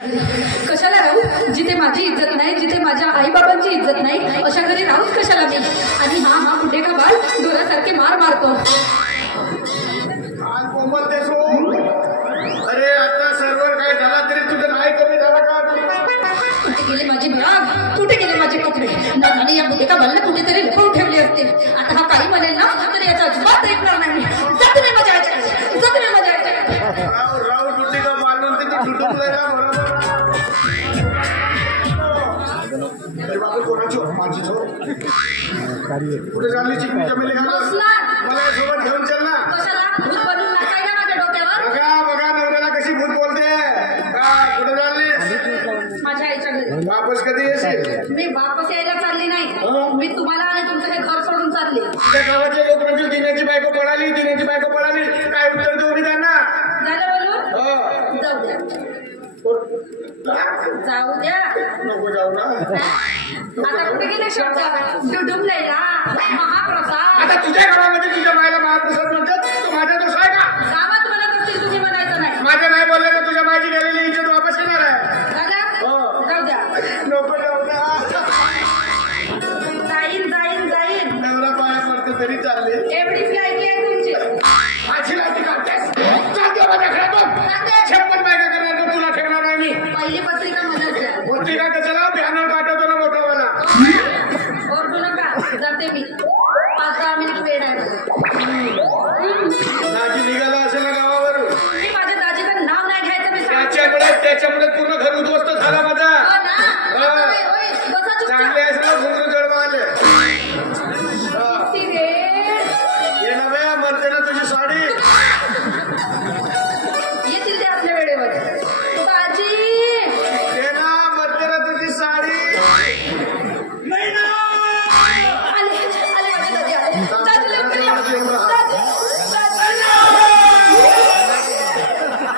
कशाला राहू जिथे माझी इज्जत नाही, जिथे माझ्या आई बाबांची इज्जत नाही, अशा घरी राहूच कशाला मी. आणि हा कुठे का बाल डोरासारखे मार मारतो. अरे आता सर्वर काय झाला तरी तुझं नाही कमी झाला का? कुठे गेले माझी बॅग, कुठे गेले माझे कपडे? आणि या बुद्धे का बालला कुठेतरी लपवून ठेवले असते. आता हा काही म्हणेल ना तर याचा अजिबात ऐकणार नाही. जाते मी माझ्या आईच्याकडे, जाते मी माझ्या आईच्याकडे. राव बुद्धी का बाल म्हणते तू छुटून का बरोबर. बाबू कोणाची माझी कुठे चालली चिकनीच्या मेले मला सोबत घेऊन चल ना. कशाला भूत बनून नाचायला माझ्या डोक्यावर? बघा बघा नवऱ्याला कशी भूत बोलते. कुठे चालली? माझ्या आईच्या घरी. वापस कधी येशील? मी वापस यायला चालली नाही, मी तुम्हाला आणि तुमचं हे घर सोडून चालले. त्या गावातले लोक म्हणजे दिन्याची बायको पळाली, दिन्याची बायको पळाली. काय उत्तर देऊ मी त्यांना? झालं बोलून? जाऊ द्या, जाऊ द्या. नको जाऊ ना. आता कुठे गेले शब्द? डुडुमलंय ना महाप्रसाद. आता तुझ्या गावामध्ये तुझ्या मायला महाप्रसाद म्हणतात, तो माझा दोष आहे का? गावात मला करतील, तुम्ही म्हणायचं नाही. माझ्या नाही बोलले तर तुझ्या माझी गेलेली इज्जत वापस येणार आहे. जाऊ द्या. नको जाऊ ना. जाईन जाईन जाईन. नवरा पाया पडते तरी चालले. एवढीच लायकी आहे तुमची. माझी लायकी काढतेस? चालते माझ्या घरातून. 56 बायका करणार तर तुला ठेवणार नाही मी. पहिली पत्रिका मलाच द्या. पत्रिका कशाला? बॅनर पाठवतो ना मोठा मला. ओरडू नका, जाते मी. 5-10 मिनिट वेळ आहे. दाजी निघाला असेल ना गावावरून. मी माझ्या दाजीचं नाव नाही घ्यायचं. मी त्याच्यामुळे पूर्ण घर उद्ध्वस्त झाला माझा. चांगले आहेस ना घुंगरू जळवा आले. ये नव्या मरते ना तुझी साडी. येतील ते आपल्या वेळेवर. दाजी ये ना मरते ना तुझी साडी. नाही ना. आले माझे दाजी आले. दाजी लवकर या.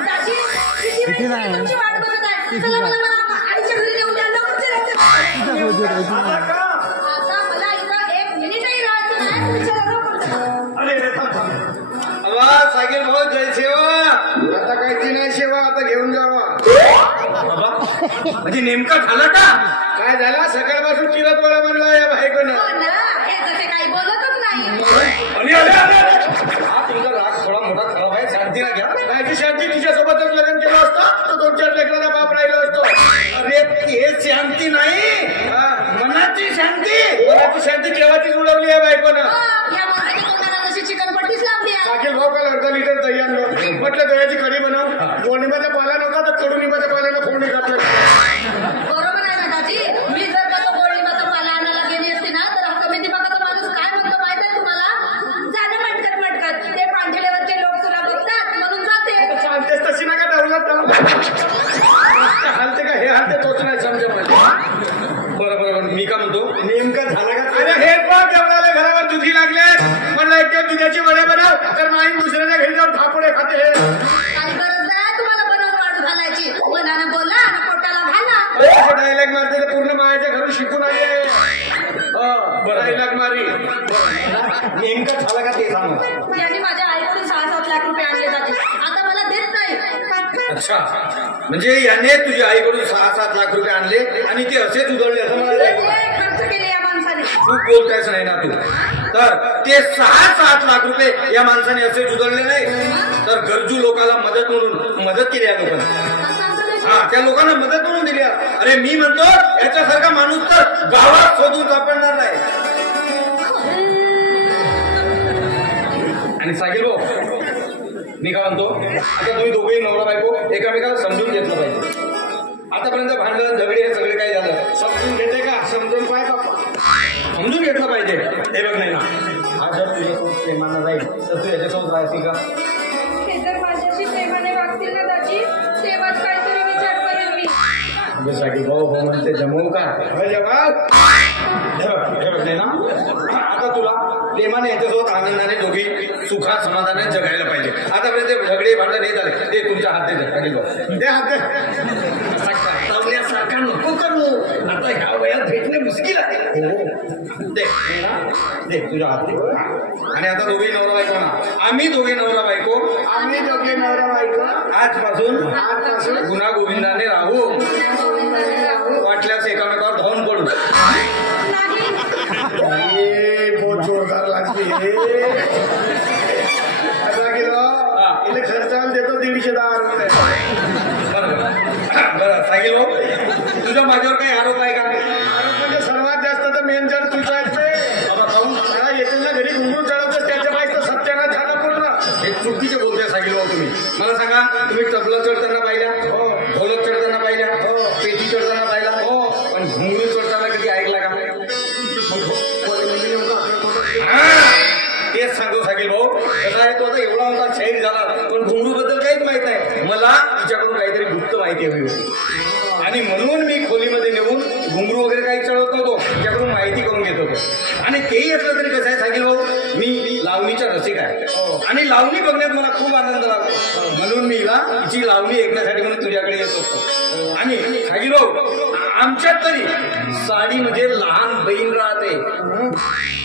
दाजी किती वेळ तुमची वाट बघत आहे. चला मला आईच्या घरी देऊन द्या. लवकर आता मला इथं 1 मिनिटही राहायचं नाही. विचारा सायकल भाऊ जय सेवा. आता काही ती नाही सेवा, आता घेऊन जावा. म्हणजे नेमका झाला का? काय झाला? सकाळपासून चिरत वळा म्हणला या बायकोनं. हे तसे काही बोलतच नाही. हा तुमचा राग थोडा मोठा खराब आहे. शांतीला घ्या. कायची शांती? तिच्यासोबतच लग्न केलं असतं तर 2-4 लेकरांना बाप राहिलो असतो. अरे हे शांती नाही, मनाची शांती. मनाची शांती केव्हाचीच उडवली आहे बायकोनं. या माणसाची तोंडाला तशी चिकनपट्टीच लावली आहे. साखर भाऊ काल अर्धा लिटर दही आणलं. म्हटलं दह्याची कढी बनव. गोडनिंबाचा पाला नव्हता तर कडुनिंबाच्या पाल्याला फोडणी घातलं. बरोबर आहे ना दाजी. मी जर का तो गोडलिंबाचा पाला आणायला गेली असते ना तर हक्क मेहंदीबागाचा माणूस काय म्हणतो माहित आहे तुम्हाला? जाणं मटकत ते पांढरेवरचे लोक तुला बघतात म्हणून जाते. सांगतेस तशी नका डवलत हालते का? हे हालते तोच नाही समजा मला. बरोबर मी का म्हणतो नेमका झाला का? अरे हे पण जेवणाला घरावर दुधी लागले. म्हणलं एक दिवस दुधाची वडे बनव तर माईन दुसऱ्याच्या घरी जाऊन थापडे खाते. काही गरज नाही तुम्हाला बनवून वाढू घालायची. मनानं बोला आणि पोटाला घाला. डायलॉग मारते तर पूर्ण मायाच्या घरून शिकून आले. डायलॉग मारी. नेमका झाला का ते सांग. यांनी माझ्या आईकडून 6-7 लाख रुपये आणले दाजी. आता मला देत नाही. अच्छा, म्हणजे याने तुझ्या आईकडून 6-7 लाख रुपये आणले आणि ते असेच उधळले असं म्हणाले. खर्च केले या माणसाने. तू बोलतायच नाही ना तू. तर ते 6-7 लाख रुपये या माणसाने असेच उधळले नाही तर गरजू लोकांना मदत म्हणून मदत केली या लोकांना. हा त्या लोकांना मदत म्हणून दिली. अरे मी म्हणतो याच्यासारखा माणूस तर गावात शोधून सापडणार नाही. आणि साहिल भाऊ मी काय म्हणतो, आता तुम्ही दोघेही नवरा बायको एकामेकाला समजून घेतलं पाहिजे. आतापर्यंत भांडण झगडे हे सगळे काही झालं. समजून घेते का? समजून पाय बाप्पा. समजून घेतलं पाहिजे. हे बघ नाही ना, हा जर तुझ्यासोबत प्रेमानं राहील तर तू याच्यासोबत राहतील का? हे जर माझ्याशी प्रेमाने वागतील ना दाजी तेव्हाच काहीतरी विचार करेन मी. साठी भाऊ भाऊ म्हणते जमवू का? हे बघ नाही ना, आता तुला प्रेमाने याच्यासोबत आनंदाने दोघी सुखात समाधानाने जगायला पाहिजे. आतापर्यंत झगडे भांडण हे झाले ते तुमच्या हात दे सारखा नको करू. आता ह्या वयात भेटणे मुश्किल आहे. दे तुझ्या हात दे. आणि आता दोघे नवरा बायको ना, आम्ही दोघे नवरा बायको आजपासून गुन्हा गोविंदाने राहू. माहिती हवी होती आणि म्हणून मी खोलीमध्ये नेऊन घुंगरू वगैरे काही चढवत नव्हतो, त्याकडून माहिती करून घेत होतो. आणि तेही असलं तरी कसं आहे सांगेल भाऊ, मी लावणीच्या रसिक आहे आणि लावणी बघण्यात मला खूप आनंद लागतो. म्हणून मी तिची लावणी ऐकण्यासाठी म्हणून तुझ्याकडे येत असतो. आणि सांगेल भाऊ, आमच्यात तरी साडी म्हणजे लहान बहीण राहते.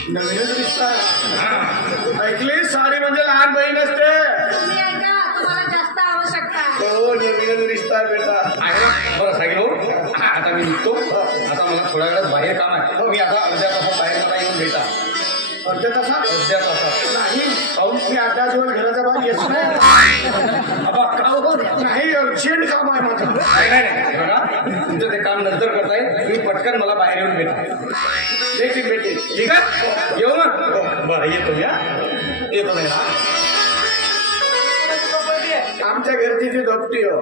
नवीनच दिसता ऐकली, साडी म्हणजे लहान बहीण असते. तुम्ही ऐका, तुम्हाला जास्त आवश्यकता आहे. हो, नवीनच दिसता बेटा. आहे ना? बरं सांगेल भाऊ, आता मी निघतो. आता मला थोड्या वेळात बाहेर काम आहे. मी आता अर्ध्या तासात बाहेर मला येऊन भेटा. अर्ध्या तासात? अर्ध्या तासात नाही, पाहून मी अर्ध्याजवळ घराच्या बाहेर येत नाही. बाबा, का हो? नाही, अर्जंट काम आहे माझं. नाही नाही नाही, बघा, तुमचं ते काम नंतर करताय. तुम्ही पटकन मला बाहेर येऊन भेटा. भेटेल. ठीक आहे, येऊ ना? बरं, येतो मी. येतो नाही ना? आमच्या घरची ती धोपटी हो.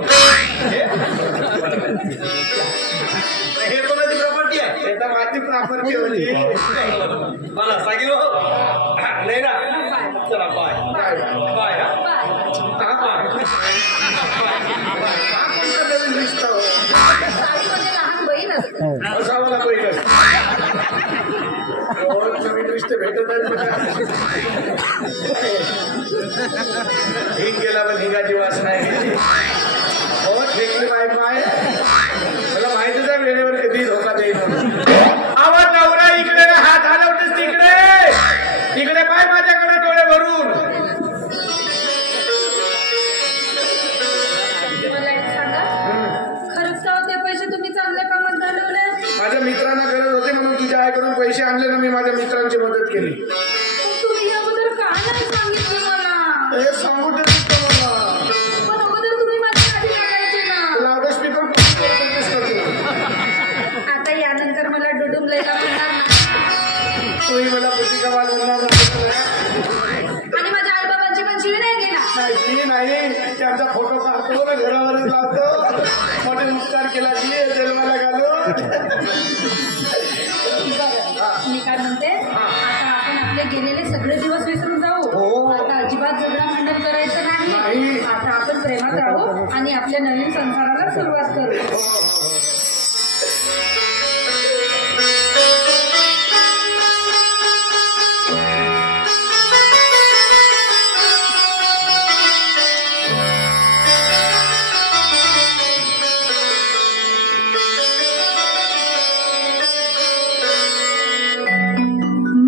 हे कोणाची प्रॉपर्टी आहे? आता माझी प्रॉपर्टी होती. मला सांगेल नाही ना? चला बाय बाय बाय. बाय. हा कोणता नवीन दिसतो हो? साडी म्हणजे लहान बहीण असते. असा मला पहिलं रोज नवीन दिसते भेटत आहे. हिंग गेला पण हिंगाची वास नाही. हो, ठेकली बायको आहे. मला माहितीच आहे वेळेवर कधी धोका देईल म्हणून. आवाज नवरा इकडे रे, हात हलवतेस तिकडे पाय माझ्याकडे डोळे भरून. मला एक सांगा, खरंच का ते पैसे तुम्ही चांगल्या कामात घालवले? माझ्या मित्रांना गरज होती म्हणून तुझ्या आईकडून पैसे आणले ना, मी माझ्या मित्रांची मदत केली. तुम्ही अगोदर का नाही सांगितलं मला? हे सांगू दे नुसतं मला. पण अगोदर तुम्ही माझ्या आधी लागायचे ना. लाऊड स्पीकर आता यानंतर मला डुडूम लयला म्हणणार नाही. तूही मला पुस्तिका बनवणार आणि माझ्या आईबाबांची पण शिवी नाही गेला. नाही, त्यांचा फोटो काढतो ना, घरावर लावतो. मोठे उपचार केला की जन्माला घालून. मी काय म्हणते, आता आपण आपले गेलेले सगळे दिवस विसरून जाऊ. हो. आता अजिबात झगडा भांडण करायचं नाही. नाही. आता आपण प्रेमात राहू आणि आपल्या नवीन संसाराला सुरुवात करू.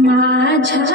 माझ्या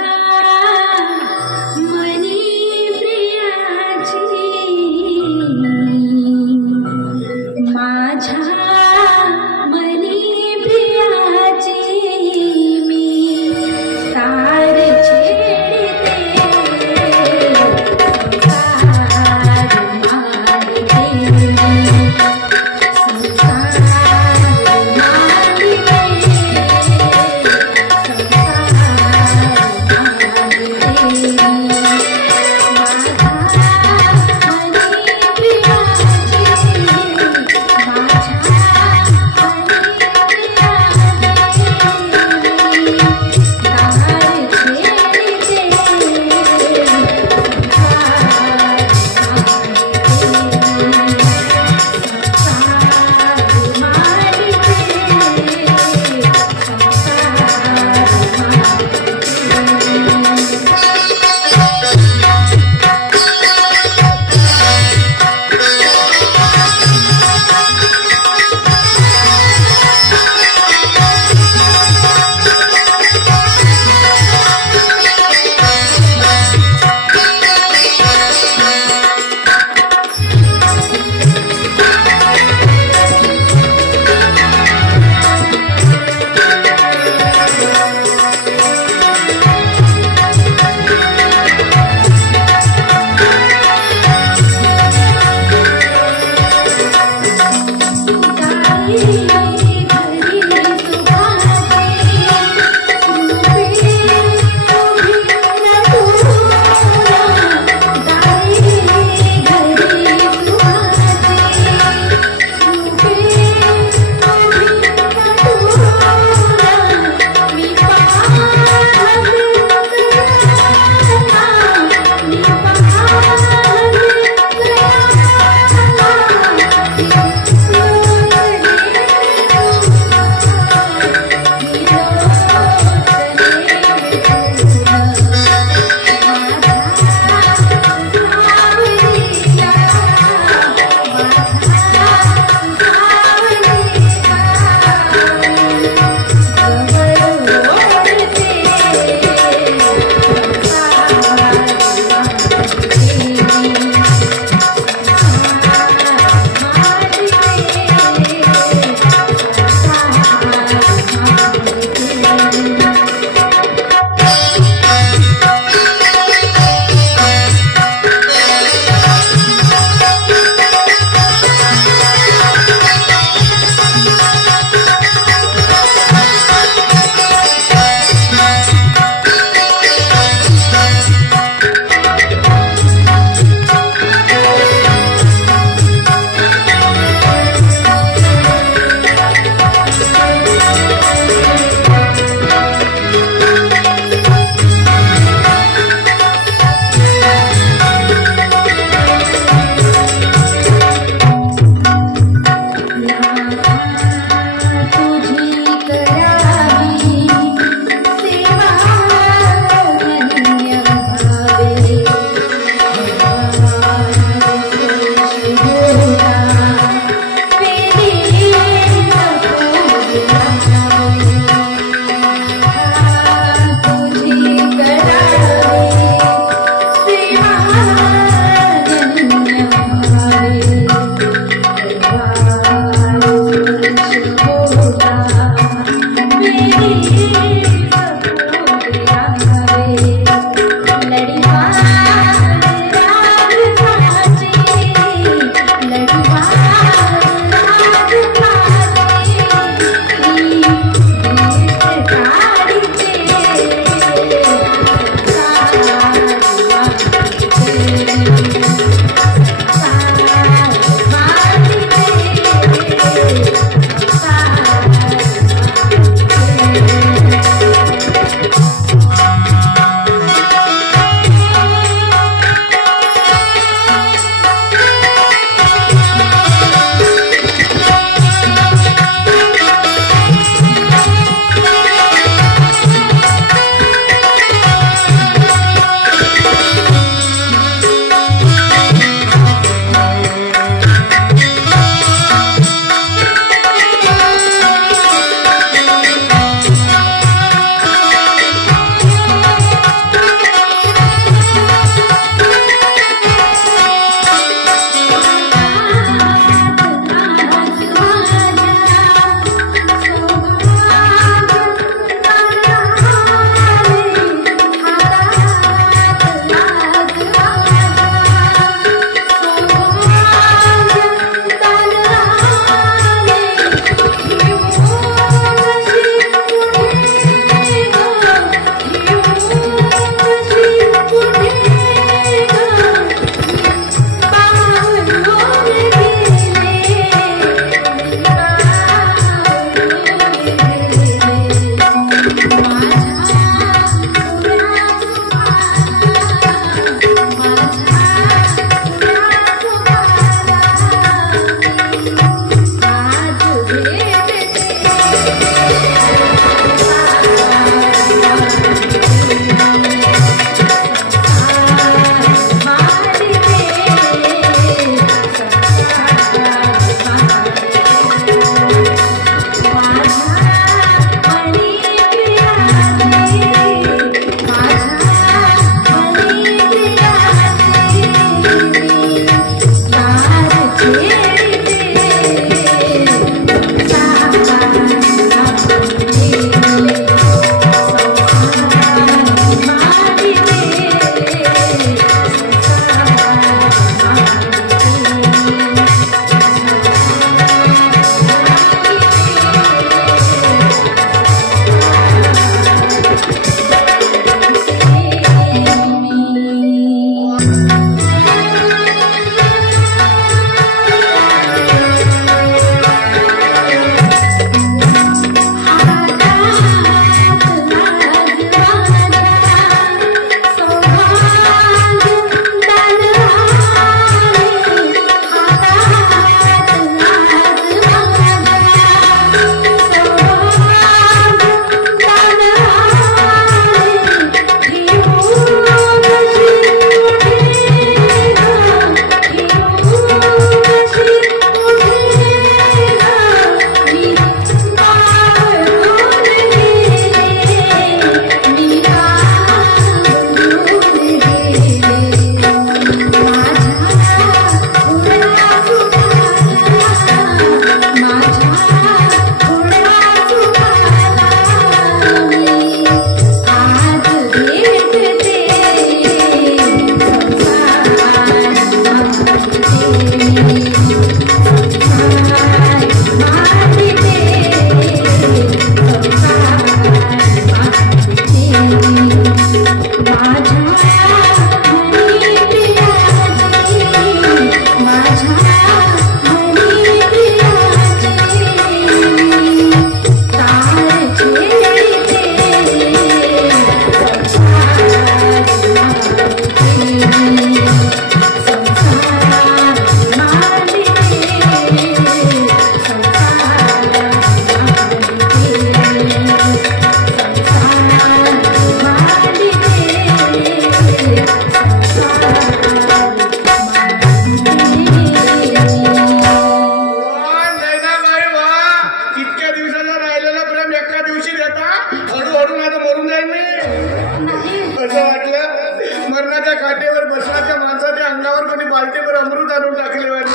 असं वाटलं मरणाच्या काठीवर बसवाच्या माणसाच्या अंगावर कोणी बालटीवर अमृत आणून टाकले वाटले.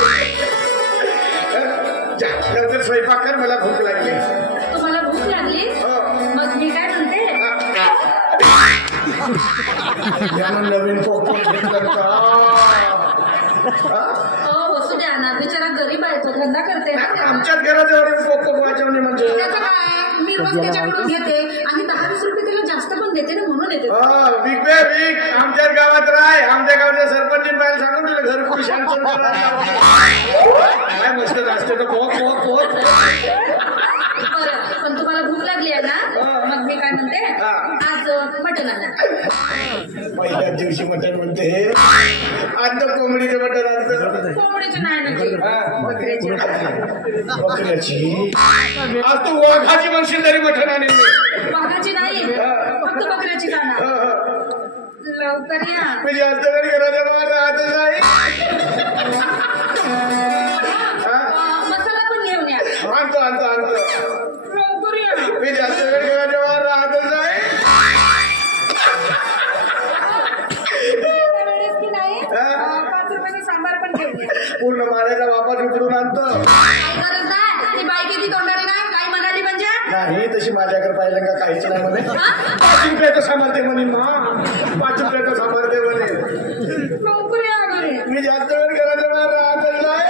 लवकर स्वयंपाक कर, मला भूक लागली. तुम्हाला भूक लागली? मग मी काय म्हणते, यानं नवीन पोपट घेतलं का? हो सुद्या ना, बिचारा गरीब आहे तो, धंदा करते ना त्याचा. आमच्याच घरात एवढे पोपट वाचवणे म्हणजे त्याचं काय, मी रोज त्याच्याकडून घेते आणि 10-20 रुपये त्याला जास्त पण देते ना, म्हणून येते. विक बे विक, आमच्याच गावात राय. आमच्या गावाच्या सरपंच बाहेर सांगून तुला घरकुल शांत काय मस्त असते तर पोक पोक पोक. बरं, पण तुम्हाला भूक लागली आहे ना, मग मी काय म्हणते, आज मटण आणा. पहिल्याच दिवशी मटण म्हणते, आज तर कोंबडीचं मटण आणतं. कोंबडीची नाही म्हणजे बकऱ्याची. बकऱ्याची? आज तू वाघाची म्हणशील तरी मटण आणेल. वाघाची नाही, फक्त बकऱ्याची खाणार. लवकर या. मी जास्त तरी घराच्या बाहेर राहतच नाही. मसाला पण घेऊन या. आणतो आणतो आणतो. लवकर या. मी जास्त तरी घराच्या बाहेर राहतच नाही. वेळेस की नाही 5 रुपयाचा सांबार पण घेऊन या. पूर्ण माड्याचा वापर उकडून आणतो. काही गरज नाही, ती बाई किती तोंडारी नाही, काय म्हणाली म्हणजे. नाही तशी माझ्याकडे पाहिलं का काहीच नाही म्हणे. 5 रुपयाचं सांभाळते म्हणे मा, 5 रुपयाचं सांभाळते म्हणे. लवकर या घरी. मी जास्त वेळ घराच्या बाहेर राहतच नाही.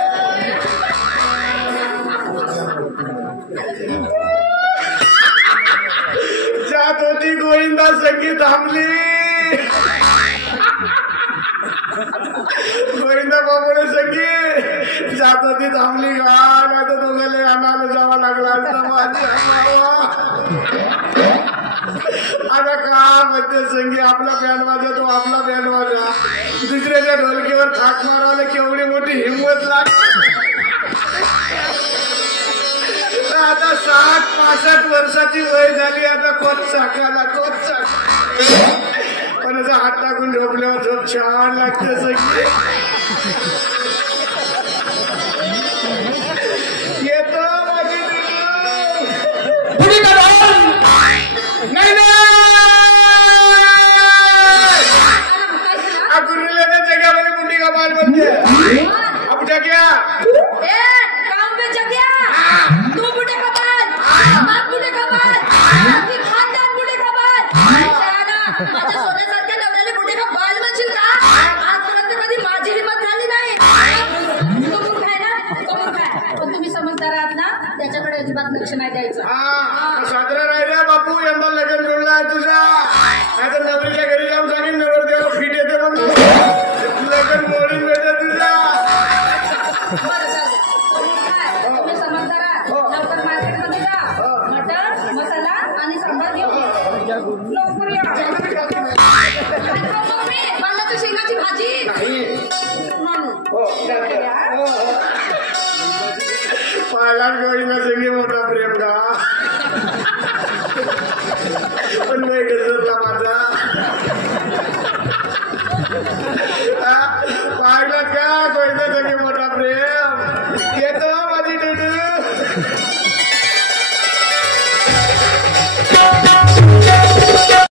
जात होती गोविंदा संगीत थांबली. गोविंदा बाबूने संगीत जात होती थांबली का, नाही तर दोघांना आणायला जावं लागला असता माझ्या. आता का म्हणते संगी, आपला बँड वाजा तो आपला बँड वाजा, दुसऱ्याच्या ढोलकीवर थाट मारायला केवढी मोठी हिंमत लागते. आता 60-65 वर्षाची वय झाली, आता कोच चाकाला कोच चाक. पण असं हात टाकून झोपल्यावर झोप छान लागते सगळी. येतो माझी नाही गुरुला जगामध्ये मुंडी का माल बनते. अब जग्या काम पे जग्या, तू बुढ़े का बाल, आप बुढ़े का बाल, आपकी खानदान बुढ़े का बाल. माझ्या सोन्यासारख्या नवऱ्याला बुढ़े का बाल म्हणशील का? आजपर्यंत कधी माझी हिंमत झाली नाही. तो मूर्ख आहे ना, तो मूर्ख आहे, पण तुम्ही समजदार आहात ना, त्याच्याकडे अजिबात लक्ष नाही द्यायचं. साजरा राहिला बापू, यंदा लग्न जुळलाय तुझा. नाही तर नवरीच्या घरी जाऊन सांगेन नवरदेवाला फिट येते म्हणून. लग्न मोडून भेटे तुझा. बरं चालेल, तो मूर्ख आहे, तुम्ही समजदार आहात. लवकर मार्केटमध्ये जा, मटण मसाला आणि सांबार घेऊन या. लवकर या. बांधाच्या शेंगाची भाजी म्हणून. पाहिला गोविंदा संगी मोठा प्रेम का, पण वय गजरला माझा. पाहिलं का गोविंदा संगी मोठा प्रेम. येतो माझी डुडू.